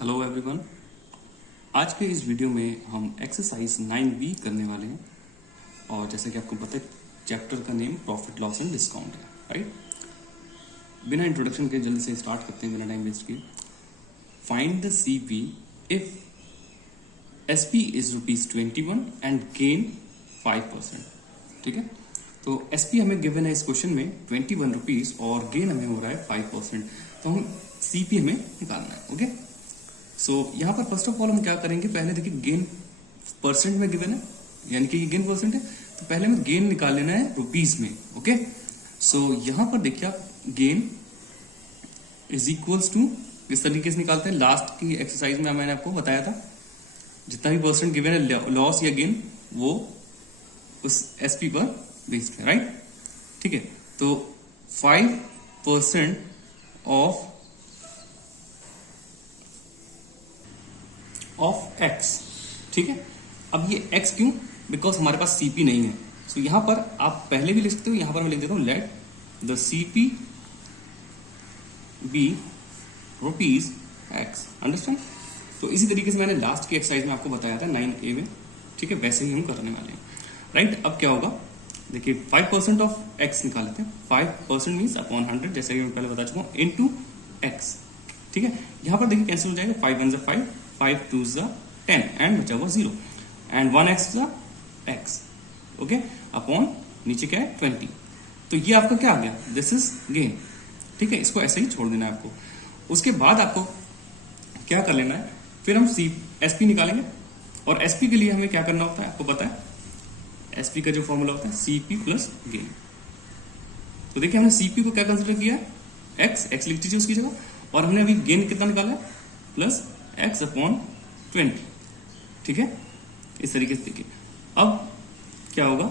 Hello everyone. आज के इस वीडियो में हम एक्सरसाइज 9B करने वाले हैं और जैसा कि आपको पता है चैप्टर का name profit loss and discount है, राइट। बिना इंट्रोडक्शन के जल्दी से स्टार्ट करते हैं बिना टाइम वेस्ट किए। Find the CP if SP is ₹21 and gain 5%। ठीक है, तो एसपी हमें गिवन है इस क्वेश्चन में ₹21 और गेन हमें हो रहा है 5%। तो हम सीपी हमें निकालना है। ओके, सो यहाँ पर फर्स्ट ऑफ ऑल हम क्या करेंगे, पहले देखिए गेन परसेंट में गिवन है, यानी कि ये गेन परसेंट है, तो पहले हमें गेन निकाल लेना है रुपीज में। ओके, सो यहाँ पर देखिए आप गेन इज इक्वल्स टू इस तरीके से निकालते हैं। लास्ट की एक्सरसाइज में मैंने आपको बताया था जितना भी परसेंट गिवन है लॉस या गेन वो उस एसपी पर बेस्ड है, राइट। ठीक है, तो 5% ऑफ एक्स। ठीक है, अब ये एक्स क्यों, बिकॉज हमारे पास सीपी नहीं है। सो यहां पर आप पहले भी लिख सकते हो, यहां पर मैं लिख देता हूं let the CP be rupees x. Understand. तो इसी तरीके से मैंने लास्ट की एक्सरसाइज में आपको बताया था 9A में। ठीक है, वैसे ही हम करने वाले हैं, राइट। अब क्या होगा, देखिए 5% ऑफ एक्स निकाल लेते हैं। 5% मीन्स अपॉन 100, जैसे कि मैं पहले बता चुका हूं, इनटू एक्स। ठीक है, यहां पर देखिए कैंसिल हो जाएगा, 5 1 5, 5 2 10 एंड बचा हुआ 0 and 1x x। Okay, upon नीचे क्या है 20। तो ये आपका क्या आ गया, दिस इज गेन। ठीक है, इसको ऐसे ही छोड़ देना है आपको। उसके बाद आपको क्या कर लेना है, फिर हम एसपी निकालेंगे और एसपी के लिए हमें क्या करना होता है आपको पता है, एसपी का जो फॉर्मूला होता है सीपी प्लस गेन। तो देखिए हमने सीपी को क्या कंसिडर किया है, एक्स लिख दीजिए उसकी जगह, और हमने अभी गेन कितना निकाला है, प्लस एक्स अपॉन 20। ठीक है, इस तरीके से देखिए। अब क्या होगा,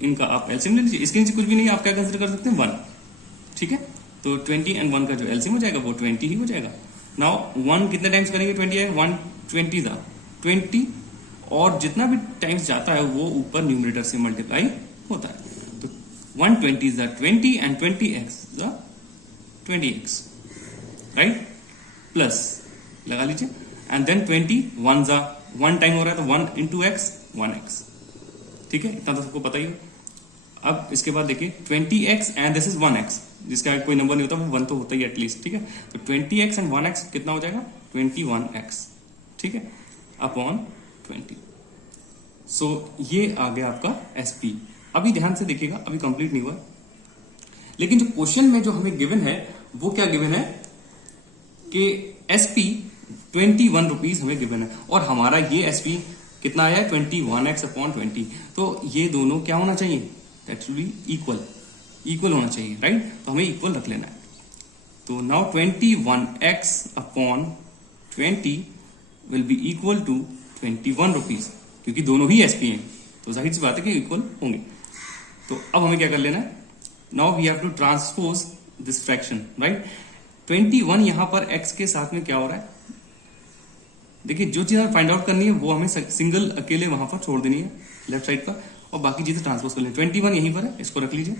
इनका आप एलसीएम ले लीजिए, इसके नीचे कुछ भी नहीं, आप क्या कंसिडर कर सकते हैं 1। ठीक है, तो 20 एंड 1 का जो एलसीएम हो जाएगा वो 20 ही हो जाएगा। नाउ 1 कितने टाइम्स करेंगे, 20 है, 1 20 था 20, और जितना भी टाइम्स जाता है वो ऊपर न्यूमरेटर से मल्टीप्लाई होता है। तो 120 is 20 and 20x is 20x, right, plus लगा लीजिए एंड देन 20 1 टाइम हो रहा है तो 1 इंटू एक्स 1x। ठीक है, इतना तो सबको पता ही है। अब इसके बाद देखिए 20x and this is 1x, जिसका कोई नंबर नहीं होता वो 1 तो होता ही एटलीस्ट। ठीक है, तो 20x एंड 1x कितना हो जाएगा, 21x। ठीक है, अपॉन 20। सो ये आ गया आपका एसपी। अभी ध्यान से देखिएगा, अभी कंप्लीट नहीं हुआ, लेकिन जो क्वेश्चन में जो हमें गिवन है वो क्या गिवन है कि एसपी 21 रुपीज हमें गिवन है, और हमारा ये एसपी कितना आया है 21x अपॉन 20। तो ये दोनों क्या होना चाहिए, दैट शुड बी इक्वल होना चाहिए, राइट। तो हमें इक्वल रख लेना है। तो now 21x upon 20 will be equal to 21 rupees, क्योंकि दोनों ही एसपी हैं तो जाहिर सी बात है कि इक्वल होंगे। तो अब हमें क्या कर लेना है, now we have to transpose this fraction, right. 21 यहां पर x के साथ में क्या हो रहा है, देखिए जो चीज हमें फाइंड आउट करनी है वो हमें सिंगल अकेले वहां पर छोड़ देनी है लेफ्ट साइड पर, और बाकी चीजें ट्रांसपोज कर लें। 21 यहीं पर है, इसको रख लीजिए।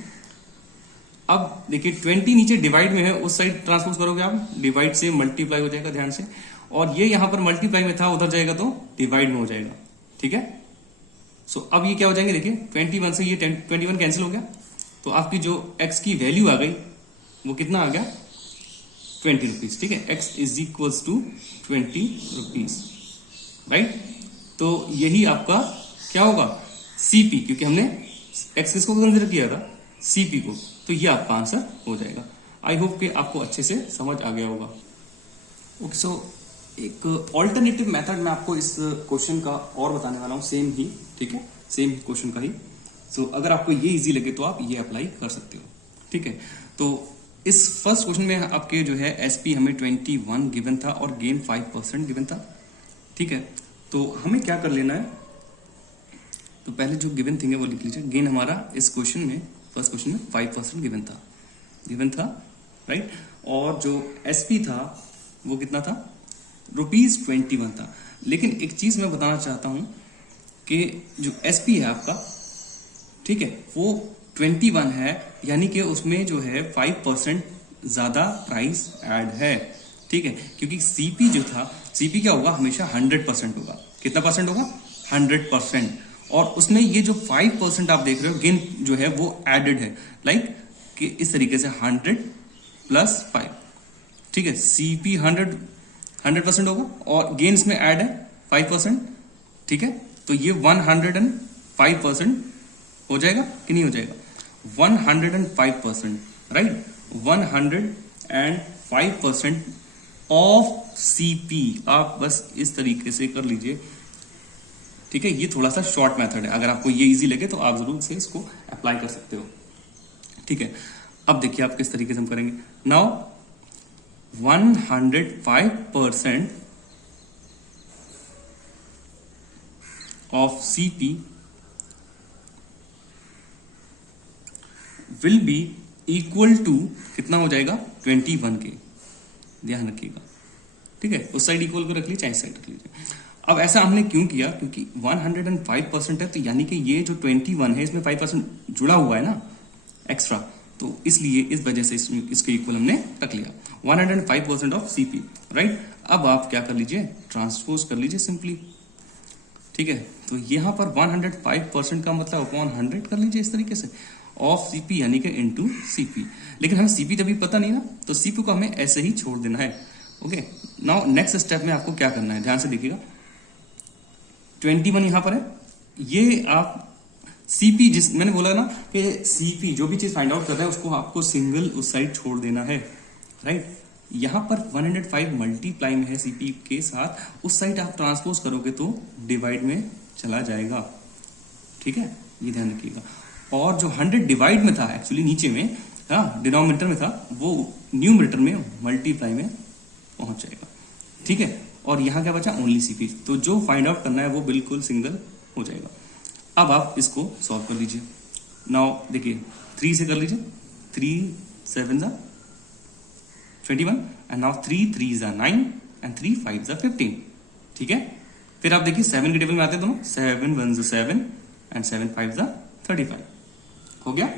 अब देखिए 20 नीचे डिवाइड में है, उस साइड ट्रांसपोज करोगे आप, डिवाइड से मल्टीप्लाई हो जाएगा, ध्यान से, और ये यहां पर मल्टीप्लाई में था, उधर जाएगा तो डिवाइड में हो जाएगा। ठीक है, सो अब ये क्या हो जाएंगे, देखिए 21 से ये 21 कैंसिल हो गया, तो आपकी जो x की वैल्यू आ गई वो कितना आ गया, 20 रुपीज। ठीक है, x is equals to 20 rupees, right. तो यही आपका क्या होगा, सीपी, क्योंकि हमने x किसको कंसिडर किया था, सीपी को, तो ये आपका आंसर हो जाएगा। आई होप कि आपको अच्छे से समझ आ गया होगा। ओके, सो एक ऑल्टरनेटिव मेथड मैं आपको इस क्वेश्चन का और बताने वाला हूं, सेम ही। ठीक है, सेम क्वेश्चन का ही। सो अगर आपको ये इजी लगे तो आप ये अप्लाई कर सकते हो। ठीक है, तो इस फर्स्ट क्वेश्चन में आपके जो है एसपी हमें 21 गिवन था और गेन 5% गिवन था। ठीक है, तो हमें क्या कर लेना है, तो पहले जो गिवन थिंग है वो लिख लीजिए। गेन हमारा इस क्वेश्चन में, फर्स्ट क्वेश्चन में 5% गिवन था, राइट। और जो एसपी था वो कितना था, ₹21 था। लेकिन एक चीज मैं बताना चाहता हूं कि जो एसपी है आपका, ठीक है, वो 21 है, यानी कि उसमें जो है 5% ज्यादा प्राइस ऐड है। ठीक है, क्योंकि सीपी जो था, सीपी क्या होगा, हमेशा 100% होगा। कितना परसेंट होगा, 100%। और उसमें ये जो 5% आप देख रहे हो गेन जो है वो एडेड है, लाइक कि इस तरीके से 100 + 5, ठीक है। सीपी 100% होगा और गेन इसमें ऐड है 5%, ठीक है। तो ये 105% हो जाएगा कि नहीं हो जाएगा, 105%, राइट। 105% of CP. आप बस इस तरीके से कर लीजिए, ठीक है। ये थोड़ा सा शॉर्ट मेथड है, अगर आपको ये इजी लगे तो आप जरूर से इसको अप्लाई कर सकते हो, ठीक है। अब देखिए आप किस तरीके से हम करेंगे। Now 105% of CP will be equal to कितना हो जाएगा, 21 के। ध्यान रखिएगा, ठीक है। उस साइड इक्वल को रख लीजिए, चाहे इस साइड रख लीजिए। अब ऐसा हमने क्यों किया, क्योंकि 105% है, तो यानी कि ये जो 21 है इसमें 5% जुड़ा हुआ है ना एक्स्ट्रा, तो इसलिए इस वजह से इसके इक्वल हमने रख लिया 105% ऑफ सीपी, राइट। अब आप क्या कर लीजिए, ट्रांसपोज कर लीजिए सिंपली, ठीक है। तो यहां पर 105% का मतलब अपॉन 100 कर लीजिए इस तरीके से, ऑफ सीपी यानी कि इनटू सीपी। लेकिन हमें सीपी तभी पता नहीं ना, तो सीपी को हमें ऐसे ही छोड़ देना है, ओके। नाउ नेक्स्ट स्टेप में आपको क्या करना है, ध्यान से देखिएगा। 21 यहां पर है, ये आप सीपी, जिस मैंने बोला ना कि सीपी जो भी चीज फाइंड आउट कर रहे हैं उसको आपको सिंगल उस साइड छोड़ देना है, राइट। यहां पर 105 मल्टीप्लाई में है सीपी के साथ, उस साइड आप ट्रांसपोज करोगे तो डिवाइड में चला जाएगा, ठीक है, ये ध्यान रखिएगा। और जो 100 डिवाइड में था एक्चुअली नीचे में, हाँ डिनोमिनेटर में था, वो न्यूमरेटर में मल्टीप्लाई में पहुंच जाएगा, ठीक है। और यहां क्या बचा, ओनली सीपी, तो जो फाइंड आउट करना है वो बिल्कुल सिंगल हो जाएगा। अब आप इसको सॉल्व कर लीजिए। नाउ देखिए 3 से कर लीजिए, 3 7 ज़ा 21 एंड नाउ 3 3 ज़ा 9 एंड 3 5 ज़ा 15, ठीक है। फिर आप देखिए 7 के टेबल में आते हैं दोनों, 7 1 ज़ा 7 एंड 7 5 ज़ा 35 हो गया।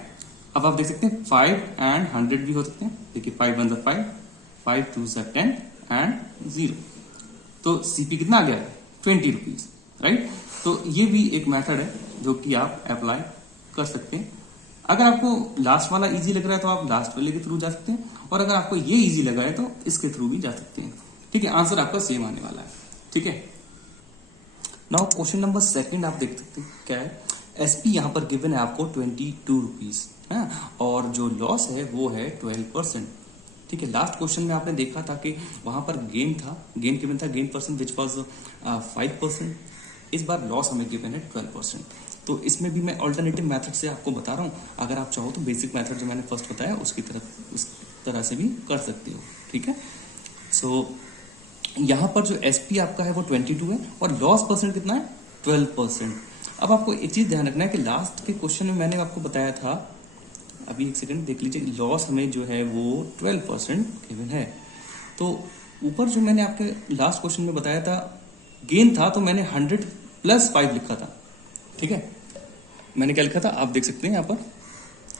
अब आप देख सकते हैं 5 एंड 100 भी हो सकते हैं, देखिए 5 1 ज़ा 5, 5 2 ज़ा 10 एंड 0, तो सीपी कितना आ गया, 20 रुपीज, राइट। तो ये भी एक मेथड है जो कि आप अप्लाई कर सकते हैं। अगर आपको लास्ट वाला इजी लग रहा है तो आप लास्ट वाले के थ्रू जा सकते हैं, और अगर आपको ये इजी लगा है तो इसके थ्रू भी जा सकते हैं, ठीक है। आंसर आपका सेम आने वाला है, ठीक है। नाउ क्वेश्चन नंबर 2 आप देख सकते हैं क्या है, एसपी यहां पर गिवन है आपको 22 रुपीज, और जो लॉस है वो है 12%, ठीक है। लास्ट क्वेश्चन में आपने देखा था कि वहां पर गेन था, गेन गिवन था, गेन परसेंट विच वॉज 5%। इस बार लॉस हमें गिवन है 12%। तो इसमें भी मैं ऑल्टरनेटिव मेथड से आपको बता रहा हूं, अगर आप चाहो तो बेसिक मेथड जो मैंने फर्स्ट बताया उसकी तरफ उस तरह से भी कर सकते हो, ठीक है। सो यहां पर जो एसपी आपका है वो 22 है और लॉस परसेंट कितना है, 12%। अब आपको एक चीज ध्यान रखना है कि लास्ट के क्वेश्चन में मैंने आपको बताया था, अभी एक सेकंड देख लीजिए, लॉस हमें जो है वो 12% गिवन है। तो ऊपर जो मैंने आपके लास्ट क्वेश्चन में बताया था गेन था, तो मैंने 100 + 5 लिखा था, ठीक है। मैंने क्या लिखा था आप देख सकते हैं यहाँ पर,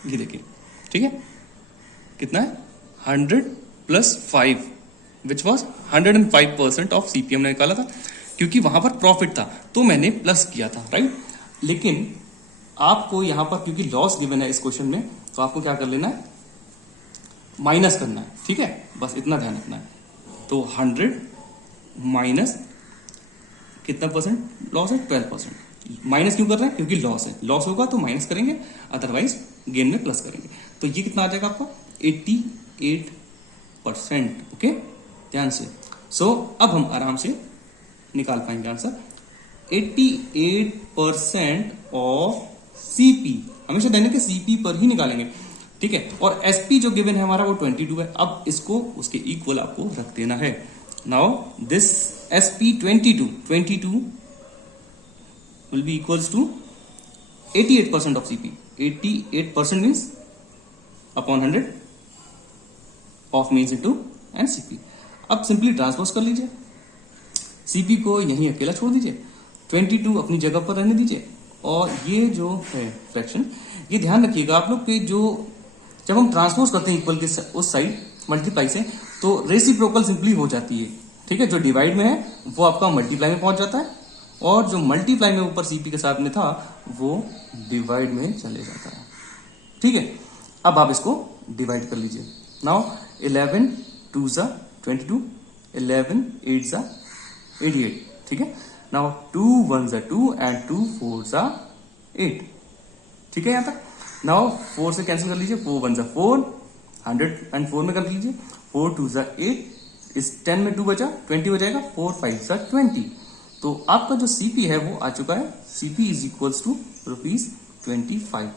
ये देखिए, ठीक है, कितना है 100 + 5 विच वॉज 105% ऑफ सीपीएम ने निकाला था, क्योंकि वहां पर प्रॉफिट था तो मैंने प्लस किया था, राइट। लेकिन आपको यहां पर क्योंकि लॉस गिवन है इस क्वेश्चन में, तो आपको क्या कर लेना है, माइनस करना है, ठीक है, बस इतना ध्यान रखना है। तो 100 माइनस कितना परसेंट लॉस है, 12%। माइनस क्यों कर रहे हैं, क्योंकि लॉस है, लॉस होगा तो माइनस करेंगे, अदरवाइज गेन में प्लस करेंगे। तो ये कितना आ जाएगा आपको, 88%, ओके, ध्यान से। सो अब हम आराम से निकाल पाएंगे आंसर, 88% ऑफ सीपी, हमेशा देने के सीपी पर ही निकालेंगे, ठीक है। और एसपी जो गिवन है हमारा वो 22 है, अब इसको उसके इक्वल आपको रख देना है। Now this SP 22 will be equals to 88% of CP. 88% means upon 100 of means into and CP. अब सिंपली ट्रांसपोज कर लीजिए, सीपी को यहीं अकेला छोड़ दीजिए, 22 अपनी जगह पर रहने दीजिए, और ये जो है फ्रैक्शन, ये ध्यान रखिएगा आप लोग कि जो जब हम ट्रांसपोज करते हैं इक्वल के उस साइड मल्टीप्लाई से, तो रेसिप्रोकल सिंपली हो जाती है, ठीक है। जो डिवाइड में है वो आपका मल्टीप्लाई में पहुंच जाता है, और जो मल्टीप्लाई में ऊपर सीपी के साथ में था वो डिवाइड में चले जाता है, ठीक है। अब आप इसको डिवाइड कर लीजिए। नाउ 11 2 ज़ा 22, 11 8 ज़ा 88, ठीक है। नाउ 2 1 ज़ा 2 एंड 2 4 ज़ा 8, ठीक है। यहां तक नाउ 4 से कैंसिल कर लीजिए, 4 1 ज़ा 4, 104 में कर लीजिए, 4 2 ज़ा 8, इस 10 में 2 बचा, 20 हो जाएगा, 4 5 ज़ा 20। तो आपका जो सीपी है वो आ चुका है, सीपी इज इक्वल्स टू ₹25।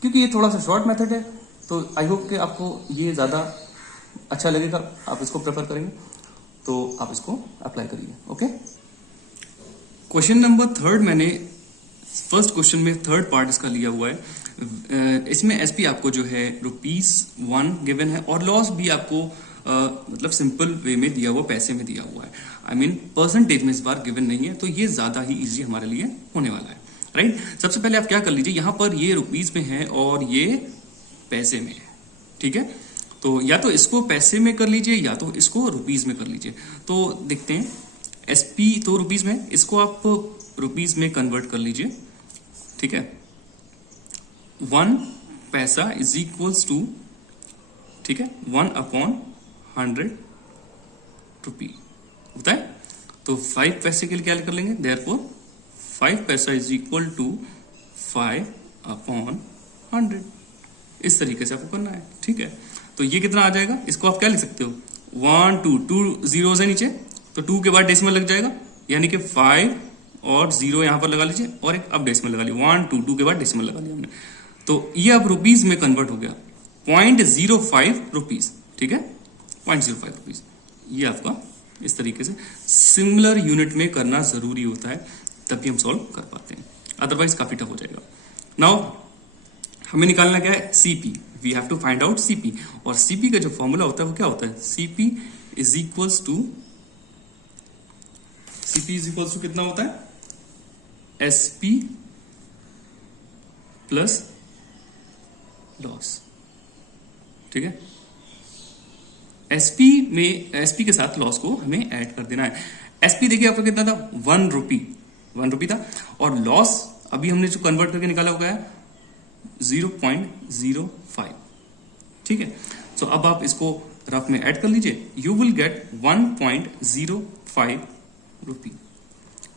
क्योंकि ये थोड़ा सा शॉर्ट मेथड है, तो आई होप कि आपको ये ज्यादा अच्छा लगेगा, आप इसको प्रेफर करेंगे, तो आप इसको अप्लाई करिए। ओके, क्वेश्चन नंबर 3 मैंने फर्स्ट क्वेश्चन में थर्ड पार्ट इसका लिया हुआ है। इसमें एसपी आपको जो है ₹1 गिवन है, और लॉस भी आपको मतलब सिंपल वे में दिया हुआ, पैसे में दिया हुआ है। आई मीन परसेंटेज में इस बार गिवन नहीं है, तो ये ज्यादा ही इजी हमारे लिए होने वाला है, राइट। सबसे पहले आप क्या कर लीजिए, यहां पर ये रुपीज में है और ये पैसे में है, ठीक है। तो या तो इसको पैसे में कर लीजिए या तो इसको रुपीज में कर लीजिए। तो देखते हैं, एसपी तो रुपीज में, इसको आप रुपीज में कन्वर्ट कर लीजिए, ठीक है। 1 पैसा इज इक्वल्स टू, ठीक है, 1/100 रुपी होता है। तो 5 पैसे के लिए क्या कर लेंगे, देयरफॉर 5 पैसा इज इक्वल टू 5/100। इस तरीके से आपको करना है, ठीक है। तो ये कितना आ जाएगा, इसको आप क्या लिख सकते हो, 1 2 जीरोस है नीचे, तो 2 के बाद डेसिमल लग जाएगा, यानी कि 5 और 0 यहां पर लगा लीजिए, और एक अब डेसिमल लगा लिया, 1 2 के बाद डेसिमल लगा लिया हमने। तो ये अब रुपीज में कन्वर्ट हो गया, 0.05 रुपीज, ठीक है, 0.05 रुपीज। ये आपका इस तरीके से सिमिलर यूनिट में करना जरूरी होता है, तभी हम सॉल्व कर पाते हैं, अदरवाइज काफी टफ हो जाएगा। नाउ हमें निकालना क्या है, CP, we have to find out CP, और सीपी का जो फॉर्मूला होता है वो क्या होता है, सीपी इज इक्वल्स टू कितना होता है, एसपी प्लस लॉस, ठीक है। एसपी के साथ लॉस को हमें ऐड कर देना है। एसपी देखिए आपका कितना था, 1 रुपी था, और लॉस अभी हमने जो कन्वर्ट करके निकाला हुआ है 0.05, ठीक है। तो अब आप इसको रफ में ऐड कर लीजिए, यू विल गेट 1.05 रुपी।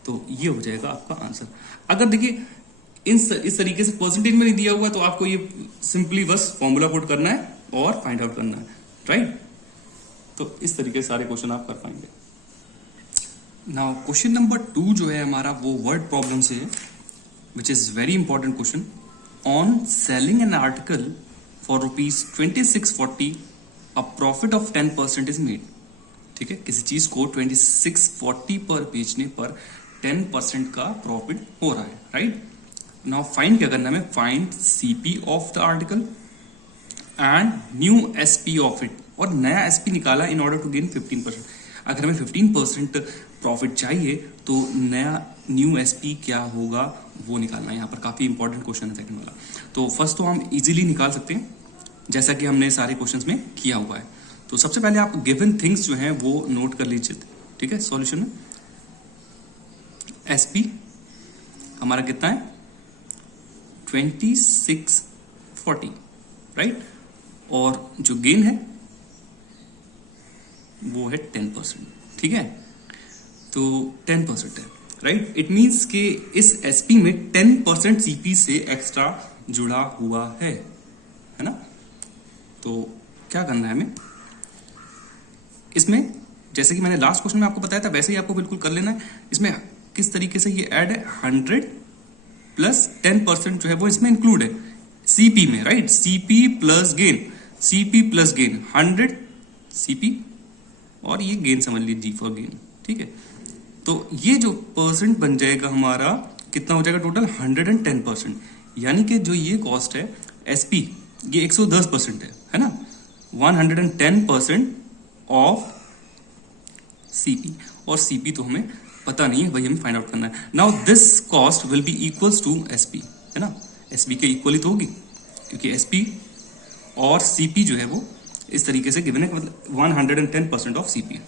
तो ये हो जाएगा आपका आंसर। अगर देखिए इस तरीके से परसेंटेज में नहीं दिया हुआ है, तो आपको ये सिंपली बस फॉर्मूला पुट करना है और फाइंड आउट करना है, राइट। तो इस तरीके से सारे क्वेश्चन आप कर पाएंगे। नाउ क्वेश्चन नंबर 2 जो है हमारा वो वर्ड प्रॉब्लम से है, which is very important question. On selling an article for ₹2640 a profit of 10% is made, ठीक है। किसी चीज को 2640 पर बेचने पर 10% का प्रॉफिट हो रहा है, राइट। नाउ फाइंड क्या करना है, find CP of the article and new SP of it, और नया एसपी निकाला इन ऑर्डर टू गेन 15%। अगर हमें 15% प्रॉफिट चाहिए तो नया न्यू एसपी क्या होगा वो निकालना है। यहाँ पर काफी इंपॉर्टेंट क्वेश्चन है सेकंड वाला। तो फर्स्ट तो हम इजीली निकाल सकते हैं, जैसा कि हमने सारे क्वेश्चंस में किया हुआ है। तो सबसे पहले आप गिवन थिंग्स जो हैं वो नोट कर लीजिए, ठीक है। सॉल्यूशन में एसपी हमारा कितना है, 2640, राइट, और जो गेन है वो है 10%, ठीक है। तो 10% है, राइट। इट मींस कि इस एसपी में 10% सीपी से एक्स्ट्रा जुड़ा हुआ है ना। तो क्या करना है हमें इसमें, जैसे कि मैंने लास्ट क्वेश्चन में आपको बताया था वैसे ही आपको बिल्कुल कर लेना है। इसमें किस तरीके से ये ऐड है, 100 प्लस 10% जो है वो इसमें इंक्लूड है सीपी में, right. CP plus gain, 100 CP, और ये गेन समझ लीजिए, जी फॉर गेन, ठीक है। तो ये जो परसेंट बन जाएगा हमारा, कितना हो जाएगा टोटल, 110%, यानी कि जो ये कॉस्ट है एसपी, ये 110% है ना, 110% ऑफ सीपी, और सीपी तो हमें पता नहीं है, वही हमें फाइंड आउट करना है। Now this cost will be equals to SP, है ना, एसपी के इक्वली तो होगी, क्योंकि एसपी और सीपी जो है वो इस तरीके से गिवन है, मतलब 110% ऑफ सीपी।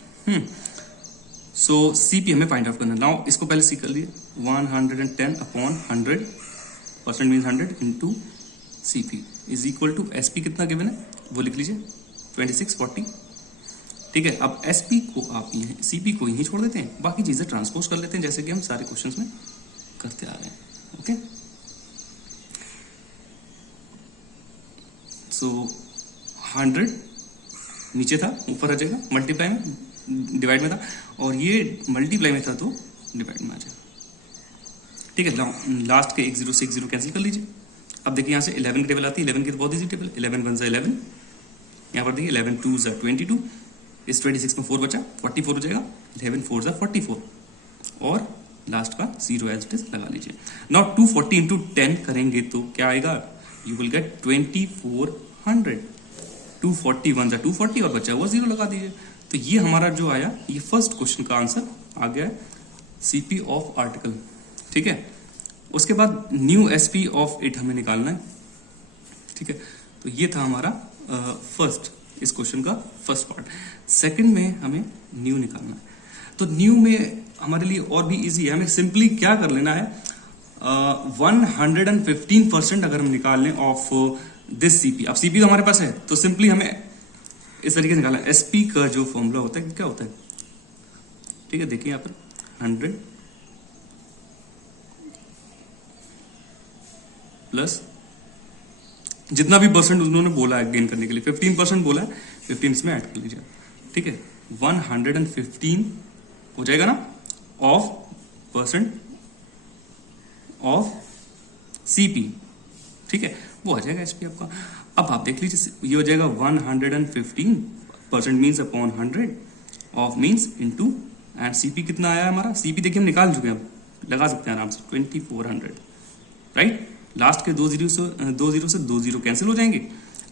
सो सीपी हमें फाइंड आउट करना। नाउ इसको पहले सी कर लिए, 110 upon 100% mean 100 into CP is equal to SP कितना गिवन है वो लिख लीजिए 2640। ठीक है, अब एसपी को आप सीपी को यहीं छोड़ देते हैं, बाकी चीजें ट्रांसपोज कर लेते हैं जैसे कि हम सारे क्वेश्चंस में करते आ रहे हैं। ओके, सो 100 नीचे था, ऊपर आ जाएगा, मल्टीप्लाई में डिवाइड में था, और ये मल्टीप्लाई में था तो डिवाइड में आ जाएगा। ठीक है, लास्ट के एक 0 से एक 0 कैंसिल कर लीजिए। अब देखिए यहाँ से 11 की टेबल आती है, 11 की तो बहुत ईजी टेबल, 11 1 11, यहाँ पर देखिए 11 2 22, इस 26 में 4 बचा, 44 हो जाएगा, 11 4 44, और लास्ट का 0 एज इट इज लगा लीजिए। नाउ 240 इंटू 10 करेंगे तो क्या आएगा, यू विल गेट 2400। 240 1 240 और बचा हुआ 0 लगा दीजिए। तो ये हमारा जो आया, ये फर्स्ट क्वेश्चन का आंसर आ गया है, सीपी ऑफ आर्टिकल। ठीक है, उसके बाद न्यू एसपी ऑफ इट हमें निकालना है। ठीक है, तो ये था हमारा फर्स्ट, इस क्वेश्चन का फर्स्ट पार्ट। सेकंड में हमें न्यू निकालना है। तो न्यू में हमारे लिए और भी इजी है, हमें सिंपली क्या कर लेना है, 115% अगर हम निकाल लें ऑफ दिस सीपी। अब सीपी तो हमारे पास है, तो सिंपली हमें इस तरीके से निकालना है। एसपी का जो फॉर्मूला होता है क्या होता है, ठीक है, देखिए यहाँ पर 100 प्लस जितना भी परसेंट उन्होंने बोला है गेन करने के लिए, 15% बोला है, 15 इसमें ऐड कर लीजिए। ठीक है, 115 हो जाएगा ना ऑफ परसेंट ऑफ सीपी। ठीक है, वो आ जाएगा एसपी आपका। अब आप देख लीजिए, ये हो जाएगा 115% means upon 100 of means into, and CP कितना आया हमारा, सीपी देखिए हम निकाल चुके हैं, अब लगा सकते हैं आराम से 2400। राइट, लास्ट के 2 0 से 2 0 कैंसिल हो जाएंगे।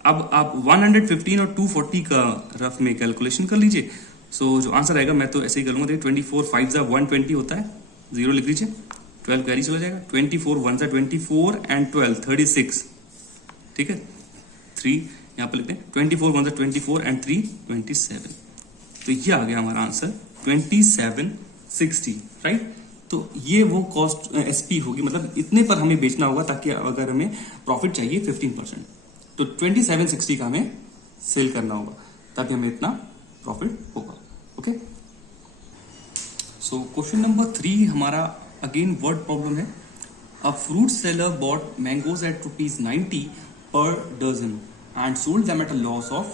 अब आप 115 और 240 का रफ में कैलकुलेशन कर लीजिए। सो जो आंसर आएगा, मैं तो ऐसे ही करूंगा, देखिए 24 5 120 होता है, 0 लिख लीजिए, 12 कैरी चला जाएगा, 24 1 24 एंड 12 36। ठीक है, 3 यहाँ पर लिखते हैं, 24 1 24 एंड 3 27। तो ये आ गया हमारा आंसर 2760। राइट, तो ये वो कॉस्ट एसपी होगी, मतलब इतने पर हमें बेचना होगा, ताकि अगर हमें प्रॉफिट चाहिए 15%, तो 2760 का हमें सेल करना होगा, तभी हमें इतना प्रॉफिट होगा। ओके, सो क्वेश्चन नंबर 3 हमारा अगेन वर्ड प्रॉब्लम है। A fruit seller bought mangoes at ₹90 per dozen and sold them at a loss of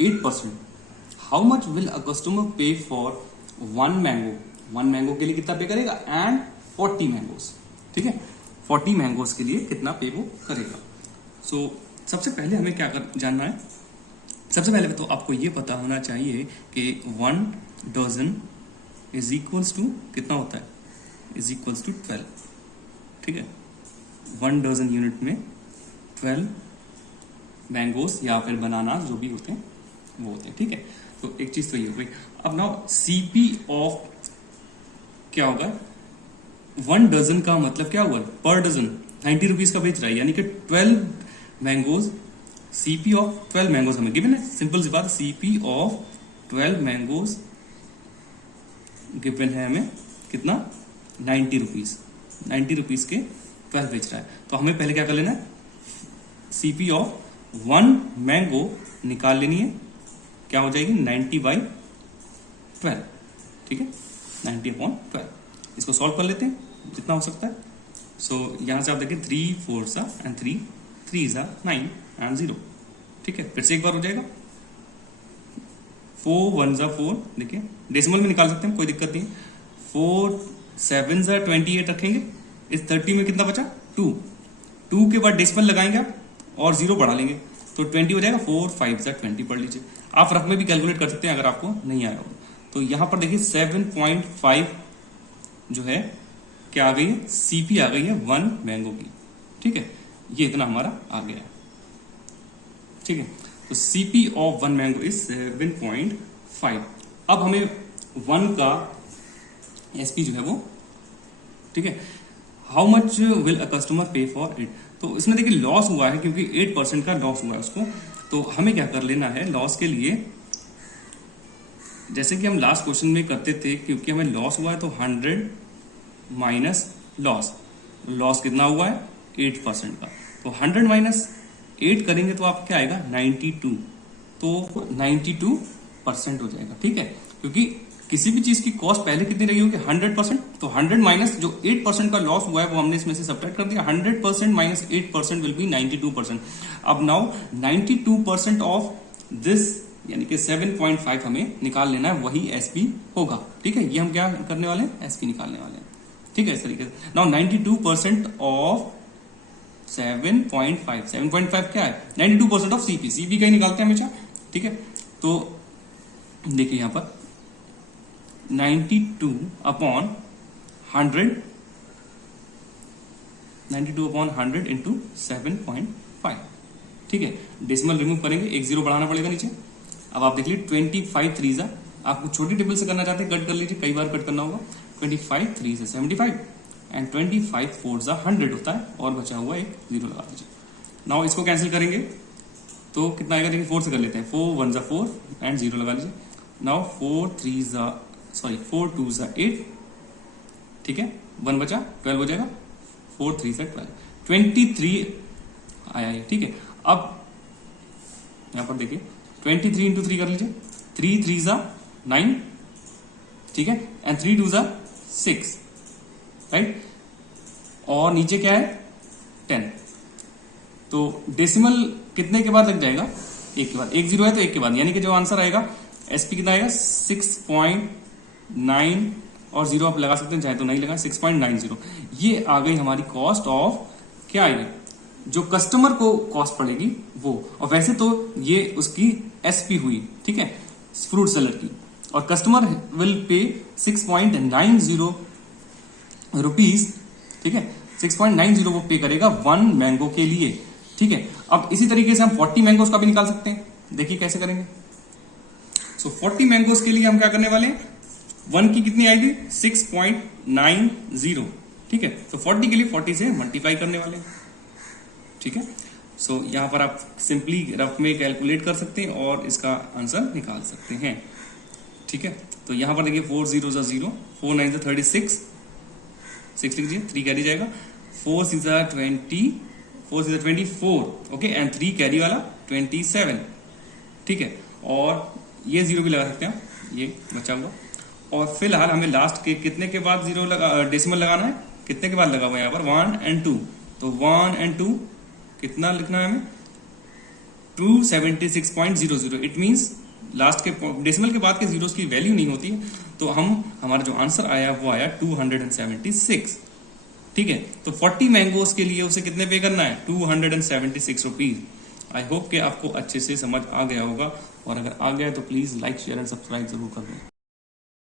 8%. How much will a customer pay for one mango? One mango के लिए कितना पे करेगा, and 40 mangoes. ठीक है, 40 mangoes के लिए कितना पे वो करेगा। So सबसे पहले हमें क्या जानना है, सबसे पहले तो आपको ये पता होना चाहिए कि 1 dozen इज इक्वल्स टू कितना होता है, इज इक्वल्स टू 12। ठीक है, 1 dozen यूनिट में 12 मैंगोस या फिर बनाना जो भी होते हैं वो होते हैं। ठीक है, तो एक चीज तो ये हो गई। अब नाउ सीपी ऑफ क्या होगा, 1 डजन का मतलब क्या हुआ, पर डजन 90 रुपीज का बेच रहा है, यानी कि 12 मैंगोज, सीपी ऑफ 12 मैंगोज हमें गिवन है। सिंपल सी बात, सीपी ऑफ 12 मैंगोज गिवन है हमें कितना, 90 रुपीज। 90 रुपीज के 12 बेच रहा है, तो हमें पहले क्या कर लेना है, सीपी ऑफ 1 मैंगो निकाल लेनी है, क्या हो जाएगी 90/12। ठीक है, 90/12। इसको सॉल्व कर लेते हैं जितना हो सकता है। सो यहां से आप देखिए 3 4 सा एंड 3 3 सा 9 एंड 0। ठीक है, फिर से एक बार हो जाएगा, 4 1 सा 4, देखिए डेसिमल में निकाल सकते हैं, कोई दिक्कत नहीं। 4 7 सा 28 रखेंगे, इस 30 में कितना बचा 2 के बाद डेसिमल लगाएंगे आप और 0 बढ़ा लेंगे, तो 20 हो जाएगा। 4 5 सा 20 पढ़ लीजिए, आप रफ में भी कैलकुलेट कर सकते हैं अगर आपको नहीं आया हो। तो यहां पर देखिए 7.5 जो है क्या आ गई है, सीपी आ गई है 1 मैंगो की। ठीक है, ये इतना हमारा आ गया है। ठीक है, तो सीपी ऑफ 1 मैंगो इज 7.5। अब हमें 1 का एसपी जो है वो, ठीक है, how much will a customer पे फॉर इट। तो इसमें देखिए लॉस हुआ है, क्योंकि 8% का लॉस हुआ है उसको, तो हमें क्या कर लेना है लॉस के लिए, जैसे कि हम लास्ट क्वेश्चन में करते थे, क्योंकि हमें लॉस हुआ है तो 100 माइनस लॉस कितना हुआ है 8% का, तो 100 माइनस 8 करेंगे तो आप क्या आएगा 92, तो 92% हो जाएगा। ठीक है, क्योंकि किसी भी चीज की कॉस्ट पहले कितनी रही होगी 100%, तो 100 माइनस जो 8% का लॉस हुआ है वो हमने इसमें से सब्ट्रैक्ट कर दिया, 100% माइनस 8% विल बी 92%। अब नाउ 92% ऑफ दिस यानी कि 7.5 हमें निकाल लेना है, वही एसपी होगा। ठीक है, ये हम क्या करने वाले हैं एसपी निकालने वाले हैं। ठीक है, इस तरीके से नाउ 92% ऑफ 7.5 क्या है 92% ऑफ सीपी का ही निकालते हैं हमेशा। ठीक है, तो देखिए यहां पर 92 अपॉन 100 इंटू 7.5। ठीक है, डेसिमल रिमूव करेंगे, एक जीरो बढ़ाना पड़ेगा नीचे। अब आप देख लीजिए 25 3 जा, आपको छोटी टेबल से करना चाहते हैं कट कर लीजिए, कई बार कट करना होगा। 25 3 से 75 एंड 25 4 जा 100 होता है, और बचा हुआ एक जीरो लगा दीजिए। नाउ इसको कैंसिल करेंगे तो कितना आएगा, देखिए 4 से कर लेते हैं, 4 1 जा 4 एंड जीरो लगा लीजिए। नाउ 4 2 जा 8, ठीक है, 1 बचा 12 हो जाएगा, 4 3 से 12 23 आया ये। ठीक है, अब यहां पर देखिए 23 इंटू 3 कर लीजिए, 3 3 जा 9, ठीक है, एंड 3 2 जा 6, राइट, और नीचे क्या है 10। तो डेसिमल कितने के बाद लग जाएगा, एक के बाद, एक जीरो है तो एक के बाद, यानी कि जो आंसर आएगा एसपी कितना आएगा 6.9, और जीरो आप लगा सकते हैं चाहे तो नहीं लगा, 6.90। ये आ गई हमारी कॉस्ट ऑफ, क्या आएगी जो कस्टमर को कॉस्ट पड़ेगी वो, और वैसे तो ये उसकी एसपी हुई, ठीक है, फ्रूट सेलर की, और कस्टमर विल पे 6.90 रुपीज। ठीक है, 6.90 वो पे करेगा 1 मैंगो के लिए। ठीक है, अब इसी तरीके से हम 40 मैंगोज का भी निकाल सकते हैं, देखिए कैसे करेंगे। सो 40 मैंगोज के लिए हम क्या करने वाले हैं, 1 की कितनी आएगी 6.90। ठीक है, तो 40 के लिए 40 से मल्टीप्लाई करने वाले हैं। ठीक है, सो यहां पर आप सिंपली रफ में कैलकुलेट कर सकते हैं और इसका आंसर निकाल सकते हैं। ठीक है, तो यहां पर देखिए 4 0 जा 0, 4 9 जा 36, 6 लिख दीजिए, 3 कैरी जाएगा, 4 6 जा 20, 4 6 जा 24, ओके, एंड 3 कैरी वाला 27। ठीक है, और ये जीरो भी लगा सकते हैं, ये बचा हुआ। और फिलहाल हमें लास्ट के कितने के बाद जीरो डेसिमल लगाना है, कितने के बाद लगा हुआ है यहाँ पर 1 एंड 2, तो 1 एंड 2 कितना लिखना है हमें 276.00। इट मींस लास्ट के डेसिमल के बाद के जीरोस की वैल्यू नहीं होती है, तो हमारा जो आंसर आया वो आया 276। ठीक है, तो 40 मैंगोज के लिए उसे कितने पे करना है 276 रुपीज। आई होप कि आपको अच्छे से समझ आ गया होगा, और अगर आ गया तो please like share and subscribe जरूर कर दो।